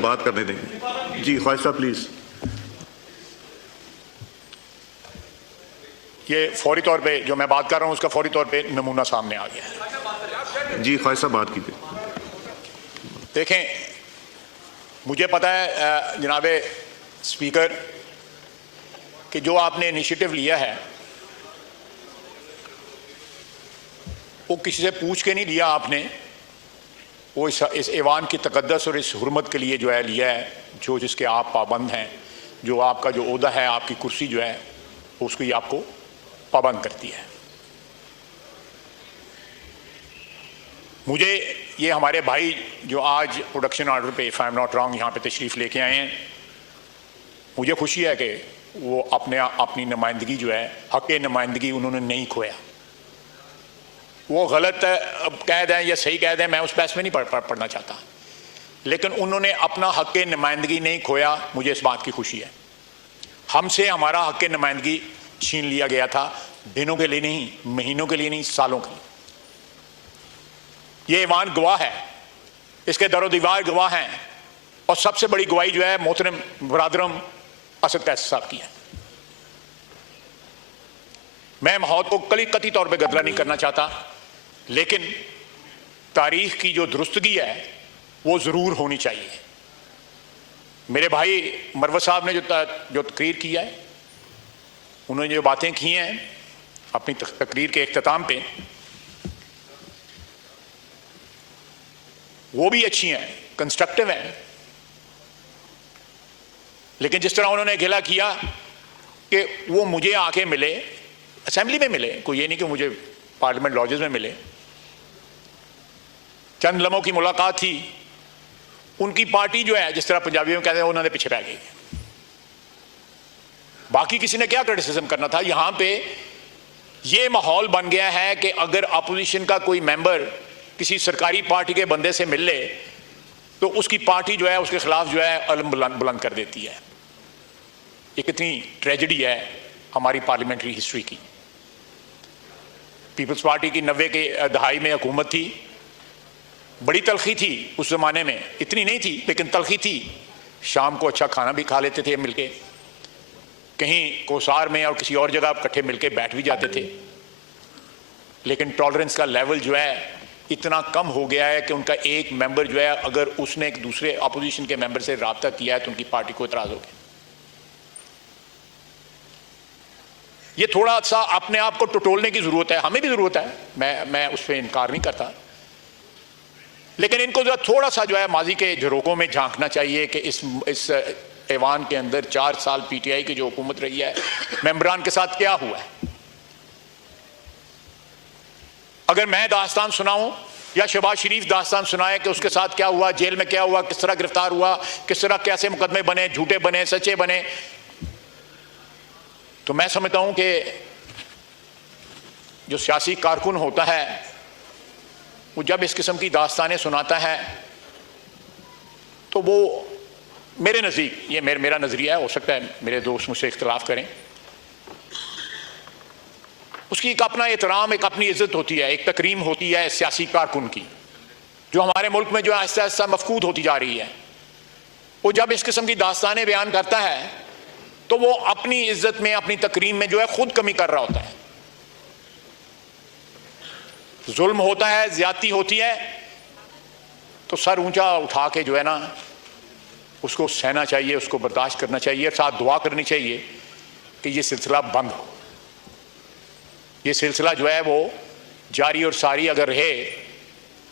बात करने देंगे। जी ख्वाजा साहब प्लीज। ये फौरी तौर पे जो मैं बात कर रहा हूँ उसका फौरी तौर पे नमूना सामने आ गया है। जी ख्वाजा साहब बात कीजिए। देखें, मुझे पता है जनाब स्पीकर कि जो आपने इनिशिएटिव लिया है वो किसी से पूछ के नहीं लिया आपने, वो इस ऐवान की तकद्दस और इस हुर्मत के लिए जो है लिया है, जो जिसके आप पाबंद हैं, जो आपका जो ओहदा है, आपकी कुर्सी जो है उसको ही आपको पाबंद करती है। मुझे ये हमारे भाई जो आज प्रोडक्शन ऑर्डर पे if I am not wrong यहाँ पे तशरीफ़ लेके आए हैं, मुझे खुशी है कि वो अपनी नुमाइंदगी जो है, हक़ नुमाइंदगी उन्होंने नहीं खोया। वो गलत कह दें या सही कह दें, मैं उस बहस में नहीं पढ़ना चाहता, लेकिन उन्होंने अपना हक़ नुमाइंदगी नहीं खोया। मुझे इस बात की खुशी है। हमसे हमारा हक़ नुमाइंदगी छीन लिया गया था, दिनों के लिए नहीं, महीनों के लिए नहीं, सालों के लिए। ये ईवान गवाह है, इसके दरो दीवार गवाह हैं, और सबसे बड़ी गवाही जो है मोहतरम बरादरम असद कैसर साहब की है। मैं माहौल को कतई तौर पे गदला नहीं करना चाहता, लेकिन तारीख की जो दुरुस्तगी है वो ज़रूर होनी चाहिए। मेरे भाई मरवत साहब ने जो तकरीर किया है, उन्होंने जो बातें की हैं अपनी तकरीर के इख्तिताम पे, वो भी अच्छी हैं, कंस्ट्रक्टिव हैं। लेकिन जिस तरह उन्होंने गिला किया कि वो मुझे आके मिले, असेंबली में मिले, कोई ये नहीं कि मुझे पार्लियामेंट लॉजेस में मिले, चंद लम्हों की मुलाकात थी, उनकी पार्टी जो है, जिस तरह पंजाबियों में कहते हैं, उन्होंने पीछे रह गई। बाकी किसी ने क्या क्रिटिसिज्म करना था। यहां पे ये माहौल बन गया है कि अगर अपोजिशन का कोई मेंबर किसी सरकारी पार्टी के बंदे से मिल ले तो उसकी पार्टी जो है उसके खिलाफ जो है अलम बुलंद कर देती है। ये कितनी ट्रेजेडी है हमारी पार्लियामेंट्री हिस्ट्री की। पीपल्स पार्टी की 90 के दहाई में हुकूमत थी, बड़ी तलखी थी उस जमाने में, इतनी नहीं थी लेकिन तलखी थी। शाम को अच्छा खाना भी खा लेते थे मिलके, कहीं कोसार में और किसी और जगह इकट्ठे मिलके बैठ भी जाते थे, लेकिन टॉलरेंस का लेवल जो है इतना कम हो गया है कि उनका एक मेंबर जो है अगर उसने एक दूसरे अपोजिशन के मेंबर से राब्ता किया है तो उनकी पार्टी को इतराज हो गया। ये थोड़ा सा अपने आप को टटोलने की जरूरत है, हमें भी जरूरत है, मैं उस पर इनकार नहीं करता, लेकिन इनको जो थोड़ा सा जो है माजी के झरोकों में झांकना चाहिए कि इस ऐवान के अंदर 4 साल पीटीआई की जो हुकूमत रही है, मेंबरान के साथ क्या हुआ है। अगर मैं दास्तान सुनाऊं या शहबाज शरीफ दास्तान सुनाए कि उसके साथ क्या हुआ, जेल में क्या हुआ, किस तरह गिरफ्तार हुआ, किस तरह कैसे मुकदमे बने, झूठे बने, सच्चे बने, तो मैं समझता हूं कि जो सियासी कारकुन होता है वो जब इस किस्म की दास्तानें सुनाता है तो वो मेरे नज़दीक, ये मेरा नज़रिया है, हो सकता है मेरे दोस्त मुझसे इख्तिलाफ करें, उसकी एक अपना एहतराम, एक अपनी इज्जत होती है, एक तकरीम होती है सियासी कारकुन की, जो हमारे मुल्क में जो आहिस्ता आहिस्ता मफकूद होती जा रही है। वो जब इस किस्म की दास्तानें बयान करता है तो वो अपनी इज्जत में, अपनी तकरीम में जो है खुद कमी कर रहा होता है। जुल्म होता है, ज्यादती होती है, तो सर ऊंचा उठा के जो है ना उसको सहना चाहिए, उसको बर्दाश्त करना चाहिए, साथ दुआ करनी चाहिए कि ये सिलसिला बंद हो। ये सिलसिला जो है वो जारी और सारी अगर रहे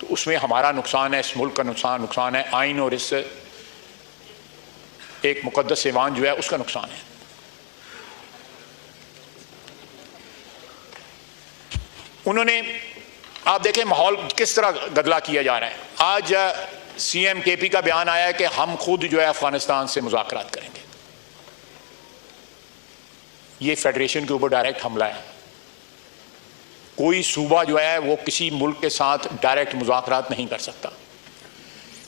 तो उसमें हमारा नुकसान है, इस मुल्क का नुकसान है, आइन और इस एक मुकद्दस ऐवान जो है उसका नुकसान है। उन्होंने, आप देखें माहौल किस तरह गदला किया जा रहा है। आज सीएम केपी का बयान आया है कि हम खुद जो है अफगानिस्तान से मुज़ाकरात करेंगे। ये फेडरेशन के ऊपर डायरेक्ट हमला है। कोई सूबा जो है वो किसी मुल्क के साथ डायरेक्ट मुज़ाकरात नहीं कर सकता।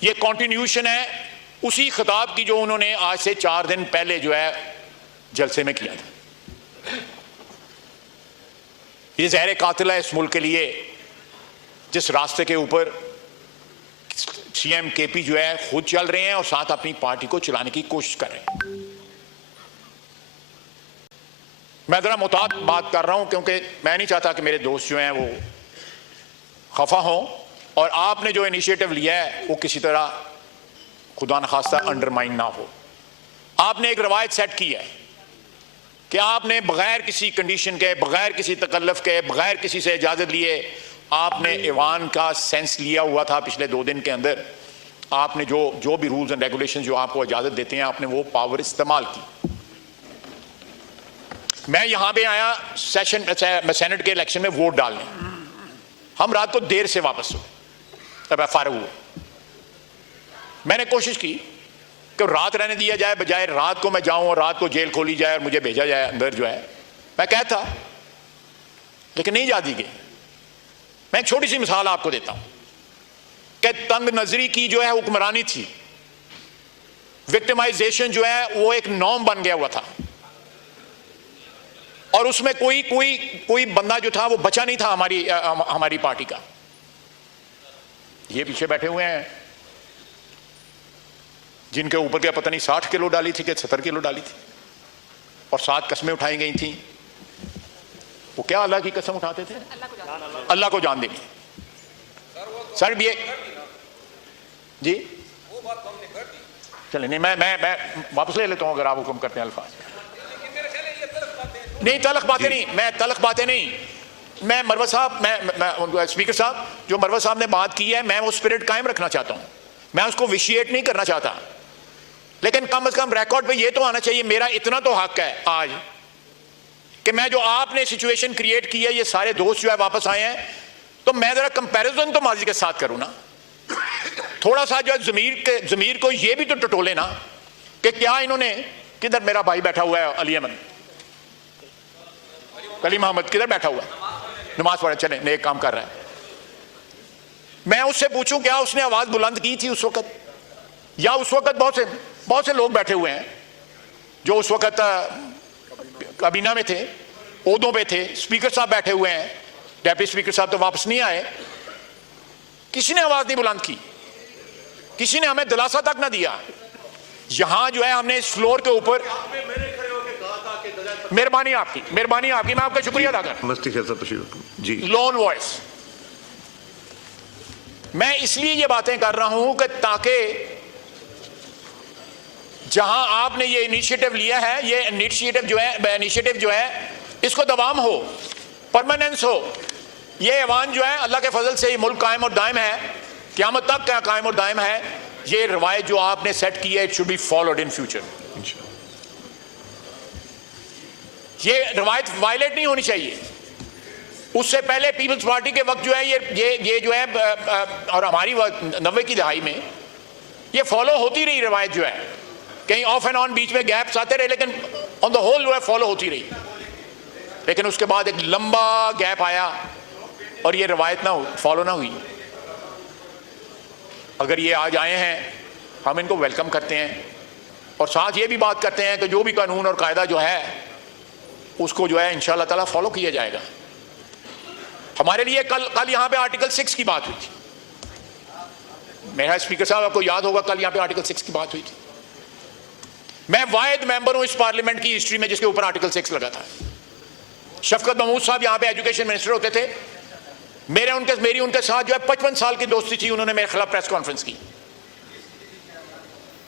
ये कॉन्टिन्यूशन है उसी खिताब की जो उन्होंने आज से 4 दिन पहले जो है जलसे में किया था। ये ज़हर कातिल है इस मुल्क के लिए, जिस रास्ते के ऊपर सीएम केपी जो है खुद चल रहे हैं और साथ अपनी पार्टी को चलाने की कोशिश कर रहे हैं। मैं जरा मुताद बात कर रहा हूं क्योंकि मैं नहीं चाहता कि मेरे दोस्त जो हैं वो खफा हों और आपने जो इनिशिएटिव लिया है वो किसी तरह खुदा न खास्ता अंडरमाइन ना हो। आपने एक रवायत सेट की है कि आपने बगैर किसी कंडीशन के, बगैर किसी तकल्लुफ के, बगैर किसी से इजाजत लिए आपने ईवान का सेंस लिया हुआ था। पिछले 2 दिन के अंदर आपने जो भी रूल्स एंड रेगुलेशन जो आपको इजाजत देते हैं आपने वो पावर इस्तेमाल की। मैं यहां पे आया सेनेट के इलेक्शन में वोट डालने। हम रात को देर से वापस हुए, तब फारग हुए। मैंने कोशिश की कि रात रहने दिया जाए, बजाय रात को मैं जाऊं और रात को जेल खोली जाए और मुझे भेजा जाए अंदर जो है। मैं कहता लेकिन नहीं जा दी गई। मैं एक छोटी सी मिसाल आपको देता हूं कि तंग नजरी की जो है हुक्मरानी थी, विक्टिमाइजेशन जो है वो एक नॉर्म बन गया हुआ था और उसमें कोई बंदा जो था वो बचा नहीं था हमारी पार्टी का। ये पीछे बैठे हुए हैं जिनके ऊपर क्या पता नहीं 60 किलो डाली थी कि 70 किलो डाली थी और 7 कस्में उठाई गई थी। वो क्या अल्लाह की कसम उठाते थे? अल्लाह को जान देंगे। सर ये जी वो बात तो हमने कर दी। चले नहीं, मैं वापस ले लेता हूं अगर आप हुक्म करते हैं अल्फाज। नहीं तलख बातें नहीं, मैं तलख बातें नहीं। मैं मरवत साहब, मैं स्पीकर साहब जो मरवत साहब ने बात की है मैं वो स्पिरिट कायम रखना चाहता हूं। मैं उसको विशिएट नहीं करना चाहता, लेकिन कम से कम रिकॉर्ड पे ये तो आना चाहिए। मेरा इतना तो हक है आज कि मैं जो आपने सिचुएशन क्रिएट की है, ये सारे दोस्त जो है वापस आए हैं, तो मैं जरा कंपैरिजन तो माजी के साथ करूं ना। थोड़ा सा जो है जमीर को ये भी तो टटोले ना कि क्या इन्होंने, किधर मेरा भाई बैठा हुआ है अली अमन, अली मोहम्मद किधर बैठा हुआ है, नमाज पढ़े चले नेक काम कर रहा है। मैं उससे पूछूं क्या उसने आवाज बुलंद की थी उस वक्त, या उस वक्त बहुत से लोग बैठे हुए हैं जो उस वक्त काबीना में थे, ओहदों पे थे। स्पीकर साहब बैठे हुए हैं, डेप्यूटी स्पीकर साहब तो वापस नहीं आए। किसी ने आवाज नहीं बुलंद की, किसी ने हमें दिलासा तक ना दिया। यहां जो है हमने इस फ्लोर के ऊपर, मेहरबानी आपकी, मैं आपका शुक्रिया अदा कर जी। Loan voice. मैं इसलिए ये बातें कर रहा हूं कि ताकि जहां आपने ये इनिशिएटिव लिया है, ये इनिशिएटिव जो है इसको दवाम हो, परमानेंस हो। ये ऐवान जो है अल्लाह के फजल से ये मुल्क कायम और दायम है, क़यामत तक क्या कायम और दायम है। ये रवायत जो आपने सेट की है it should be followed in future. ये रवायत वायलेट नहीं होनी चाहिए। उससे पहले पीपल्स पार्टी के वक्त जो है ये जो है और हमारी 90 की दहाई में ये फॉलो होती रही रवायत जो है, कहीं ऑफ एंड ऑन बीच में गैप्स आते रहे, लेकिन ऑन द होल जो है फॉलो होती रही। लेकिन उसके बाद एक लंबा गैप आया और ये रवायत फॉलो ना हुई। अगर ये आज आए हैं हम इनको वेलकम करते हैं और साथ ये भी बात करते हैं कि जो भी कानून और कायदा जो है उसको जो है इंशाअल्लाह ताला फॉलो किया जाएगा। हमारे लिए कल यहां पे आर्टिकल 6 की बात हुई थी। मेरा स्पीकर साहब आपको याद होगा कल यहां पे आर्टिकल 6 की बात हुई थी। मैं वाहिद मेंबर हूं इस पार्लियामेंट की हिस्ट्री में जिसके ऊपर आर्टिकल 6 लगा था। शफकत महमूद साहब यहां पे एजुकेशन मिनिस्टर होते थे। मेरी उनके साथ जो है 55 साल की दोस्ती थी। उन्होंने मेरे खिलाफ प्रेस कॉन्फ्रेंस की।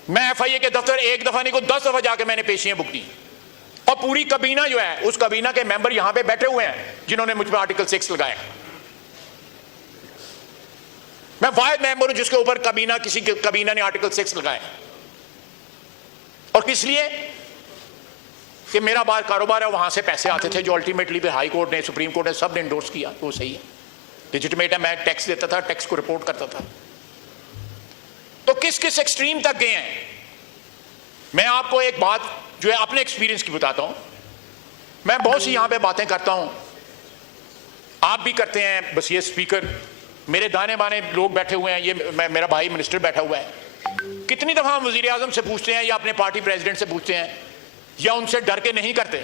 मैं FIA के दफ्तर एक दफा नहीं को 10 दफा जाके मैंने पेशियां बुक दी और पूरी कबीना जो है उस कबीना के मेंबर यहां पे बैठे हुए हैं जिन्होंने मुझ पर आर्टिकल 6 लगाया। मैं वाहिद मेंबर हूं जिसके ऊपर किसी कबीना ने आर्टिकल 6 लगाया। और किस लिए? कि मेरा बार कारोबार है, वहां से पैसे आते थे जो अल्टीमेटली फिर हाई कोर्ट ने, सुप्रीम कोर्ट ने सब ने इंडोर्स किया। वो सही है, लेजिटिमेट है। मैं टैक्स देता था, टैक्स को रिपोर्ट करता था। तो किस किस एक्सट्रीम तक गए हैं। मैं आपको एक बात जो है अपने एक्सपीरियंस की बताता हूं। मैं बहुत सी यहां पे बातें करता हूं, आप भी करते हैं। बस ये स्पीकर, मेरे दाने बाने लोग बैठे हुए हैं, ये मेरा भाई मिनिस्टर बैठा हुआ है। कितनी दफा हम वजीर आजम से पूछते हैं या अपने पार्टी प्रेसिडेंट से पूछते हैं या उनसे डर के नहीं करते।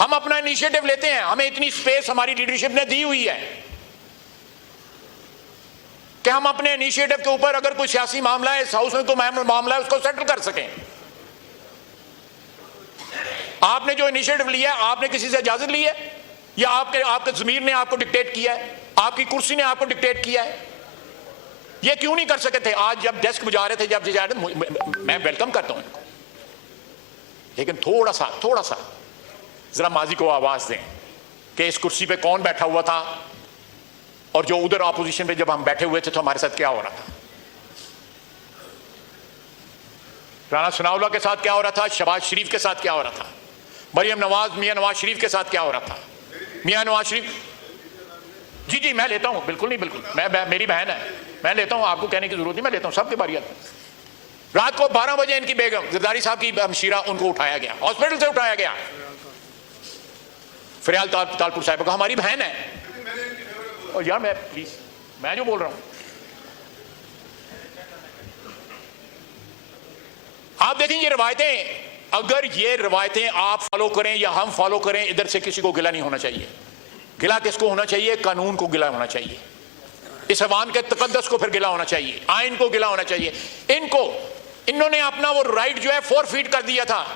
हम अपना इनिशिएटिव लेते हैं, हमें इतनी स्पेस हमारी लीडरशिप ने दी हुई है। कि हम अपने इनिशिएटिव के ऊपर अगर कोई सियासी मामला है, इस हाउस में कोई मामला है, उसको सेटल कर सकें। आपने जो इनिशिएटिव लिया है, आपने किसी से इजाजत ली है या आपके ज़मीर ने आपको डिक्टेट किया है, आपकी कुर्सी ने आपको डिक्टेट किया है? ये क्यों नहीं कर सके थे? आज जब डेस्क बुझा रहे थे, जब जा रहे थे, मैं वेलकम करता हूं इनको, लेकिन थोड़ा सा जरा माजी को आवाज दें कि इस कुर्सी पे कौन बैठा हुआ था और जो उधर ऑपोजिशन पे जब हम बैठे हुए थे तो हमारे साथ क्या हो रहा था। राना सनाउल्लाह के साथ क्या हो रहा था, शहबाज शरीफ के साथ क्या हो रहा था, मरियम नवाज, मियां नवाज शरीफ के साथ क्या हो रहा था। मियां नवाज शरीफ, जी मैं लेता हूं, बिल्कुल नहीं, बिल्कुल मैं मेरी बहन है, मैं लेता हूं, आपको कहने की जरूरत नहीं, मैं लेता हूं सबके बारी आती। रात को 12 बजे इनकी बेगम जरदारी साहब की हमशीरा, उनको उठाया गया, हॉस्पिटल से उठाया गया। फरियाल तालपुर साहब को, हमारी बहन है। और यार मैं प्लीज, मैं जो बोल रहा हूं, आप देखें ये रवायतें, अगर ये रवायतें आप फॉलो करें या हम फॉलो करें, इधर से किसी को गिला नहीं होना चाहिए। गिला किसको होना चाहिए? कानून को गिला होना चाहिए, इस अवाम के तकद्दस को फिर गिला होना चाहिए, आइन को गिला होना चाहिए। इन्होंने अपना वो राइट जो है फोरफीट कर दिया था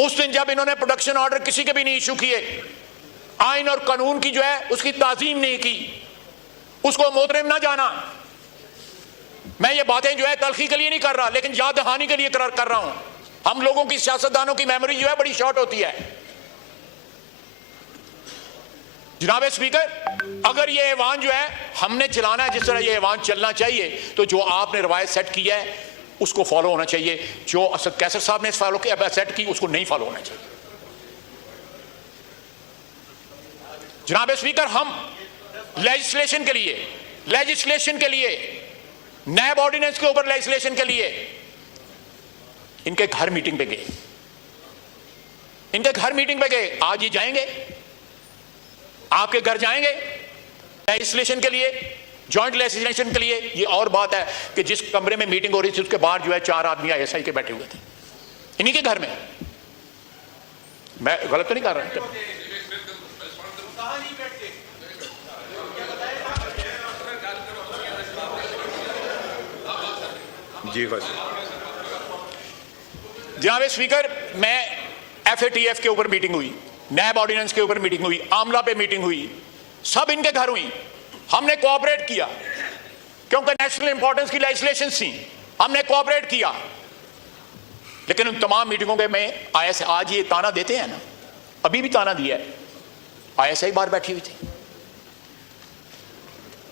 उस दिन जब इन्होंने प्रोडक्शन ऑर्डर किसी के भी नहीं इशू किए, आइन और कानून की जो है उसकी ताजीम नहीं की, उसको मोहतरम ना जाना। मैं ये बातें जो है तलखी के लिए नहीं कर रहा, लेकिन याद दहानी के लिए कर रहा हूं। हम लोगों की, सियासतदानों की मेमोरी जो है बड़ी शॉर्ट होती है। जनाब स्पीकर, अगर ये ऐवान जो है हमने चलाना है जिस तरह ये ऐवान चलना चाहिए, तो जो आपने रवायत सेट की है उसको फॉलो होना चाहिए। जो असद कैसर साहब ने फॉलो किया, सेट की, उसको नहीं फॉलो होना चाहिए। जनाब स्पीकर, हम लेजिस्लेशन के लिए नैब ऑर्डिनेंस के ऊपर लेजिस्लेशन के लिए इनके घर मीटिंग पे गए, आज ये जाएंगे, आपके घर जाएंगे लेजिस्लेशन के लिए, जॉइंट लेजिस्लेशन के लिए। ये और बात है कि जिस कमरे में मीटिंग हो रही थी उसके बाहर जो है 4 आदमी ISI के बैठे हुए थे, इन्हीं के घर में। मैं गलत तो नहीं कर रहा? जी जनाब स्पीकर, मैं FATF के ऊपर मीटिंग हुई, नैब ऑर्डिनेंस के ऊपर मीटिंग हुई, आमला पे मीटिंग हुई, सब इनके घर हुई। हमने कोऑपरेट किया क्योंकि नेशनल इंपॉर्टेंस की लेजिस्लेशन थी, हमने कोऑपरेट किया। लेकिन उन तमाम मीटिंगों के में ISI, आज ये ताना देते हैं ना, अभी भी ताना दिया है, ISI बाहर बैठी हुई थी।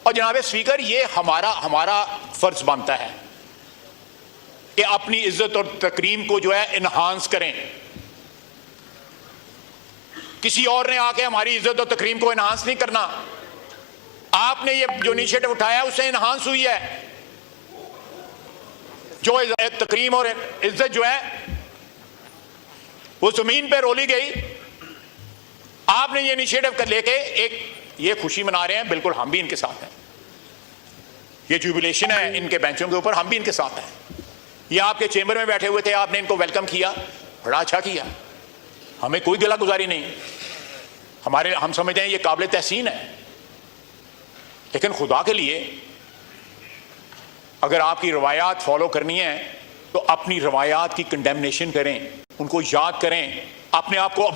और जनाब स्पीकर, ये हमारा फर्ज बनता है कि अपनी इज्जत और तकरीम को जो है इनहांस करें। किसी और ने आके हमारी इज्जत और तकरीम को इनहांस नहीं करना। आपने ये जो इनिशिएटिव उठाया उससे इनहांस हुई है, जो तकरीम और इज्जत जो है वो जमीन पे रोली गई। आपने ये इनिशिएटिव कर लेके एक ये खुशी मना रहे हैं, बिल्कुल हम भी इनके साथ हैं। ये जुबिलेशन है इनके बेंचों के ऊपर, हम भी इनके साथ हैं। ये आपके चेंबर में बैठे हुए थे, आपने इनको वेलकम किया, बड़ा अच्छा किया, हमें कोई गिला गुजारी नहीं। हम समझते हैं ये काबिल तहसीन है। लेकिन खुदा के लिए अगर आपकी रवायात फॉलो करनी है तो अपनी रवायात की कंडेमनेशन करें, उनको याद करें, अपने आप को